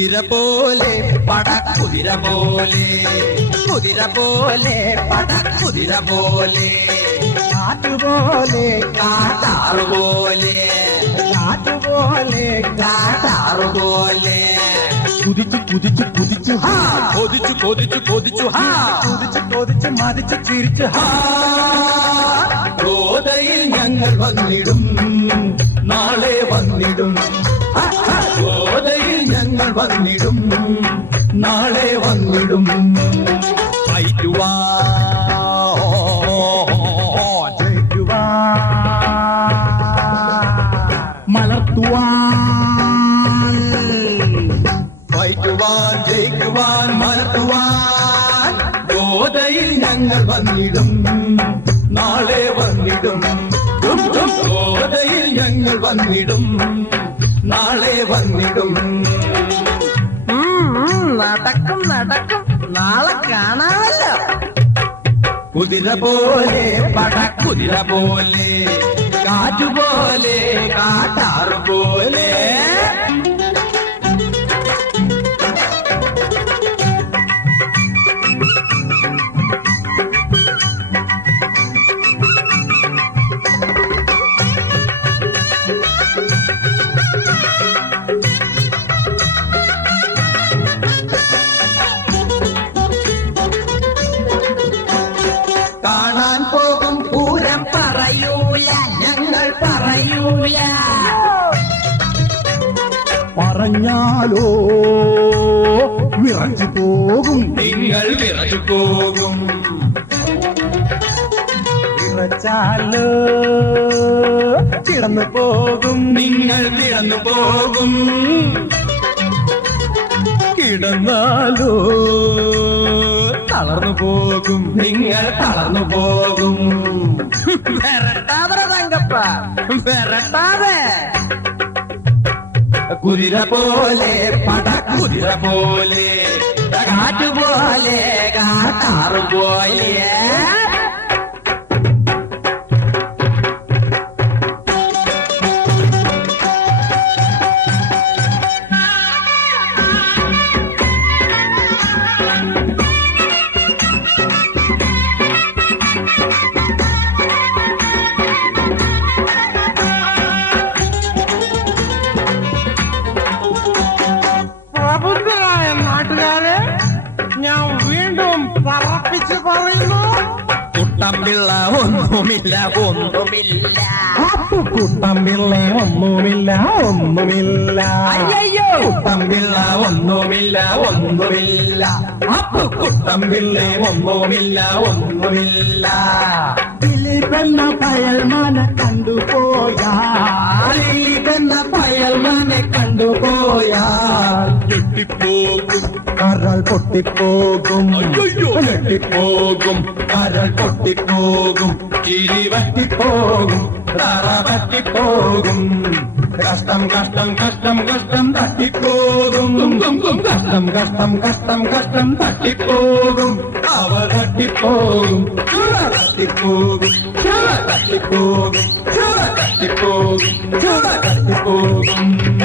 കുതിര പോലെ പടക്കുതിര പോലെ കുതിര പോലെ പടക്കുതിര പോലെ കാറ്റുപോലെ കാട്ടാറുപോലെ കാറ്റുപോലെ കാട്ടാറുപോലെ കുതിച്ചു കുതിച്ചു കുതിച്ചു കൊതിച്ചു കൊതിച്ചു കൊതിച്ചു കുതിച്ചു കൊതിച്ചു മതിച്ചു ചിരിച്ചു ഗോതയിൽ ഞങ്ങൾ വന്നിടും നാളെ വന്നിടും ഗോതയിൽ ഞങ്ങൾ വന്നിടും നാളെ വന്നിടും ജയിക്കുവാ ജയിക്കുവാ മലർത്തുവാൻ വൈക്കുവാൻ ജയിക്കുവാൻ മലർത്തുവാൻ ഗോതയിൽ ഞങ്ങൾ വന്നിടും നാളെ വന്നിടും ഗോതയിൽ ഞങ്ങൾ വന്നിടും നാളെ വന്നിടും നടക്കും നടക്കും നാളെ കാണാമല്ലോ കുതിര പോലെ പടക്കുതിര പോലെ കാറ്റുപോലെ കാട്ടാറുപോലെ കാണാൻ പോകും പൂരം പറയൂല ഞങ്ങൾ പറയൂല പറഞ്ഞാലോ വിറച്ചു പോകും നിങ്ങൾ വിറച്ചു പോകും വിറച്ചാലോ കിടന്നു പോകും നിങ്ങൾ തിടന്നു പോകും കിടന്നാലോ തളർന്നു പോകും നിങ്ങൾ തളർന്നു പോകും വരട്ടാതെ തങ്കപ്പ വരട്ടാതെ കുതിര പോലെ പടക്കുതിര പോലെ കാറ്റുപോലെ കാട്ടാറുപോലെ പ്രബുദ്ധരായ നാട്ടുകാരെ ഞാൻ വീണ്ടും തറപ്പിച്ച് പറയുന്നു കുട്ടമ്പിള്ള ഒന്നുമില്ല ഒന്നുമില്ല കുട്ടമ്പിള്ള ഒന്നുമില്ല ഒന്നുമില്ല അയ്യോ കുട്ടമ്പിള്ള ഒന്നുമില്ല ഒന്നുമില്ല അപ്പു കുട്ടമ്പിള്ള ഒന്നുമില്ല ഒന്നുമില്ല ദിലീപെന്ന പയൽമാനെ കണ്ടുപോയാൽ ദിലീപെന്ന പയൽമാനെ കണ്ടുപോയാൽ ഞെട്ടിപ്പോകും കരൾ പൊട്ടിപ്പോകും ഞെട്ടിപ്പോകും കരൾ പൊട്ടിപ്പോകും ചിരി വറ്റിപ്പോകും തറ പറ്റിപ്പോകും കഷ്ടം കഷ്ടം കഷ്ടം കഷ്ടം തട്ടിപ്പോകും കഷ്ടം കഷ്ടം കഷ്ടം കഷ്ടം തട്ടിപ്പോകും അവർ തട്ടിപ്പോകും തട്ടിപ്പോകും തട്ടിപ്പോകും തട്ടിപ്പോകും തട്ടിപ്പോകും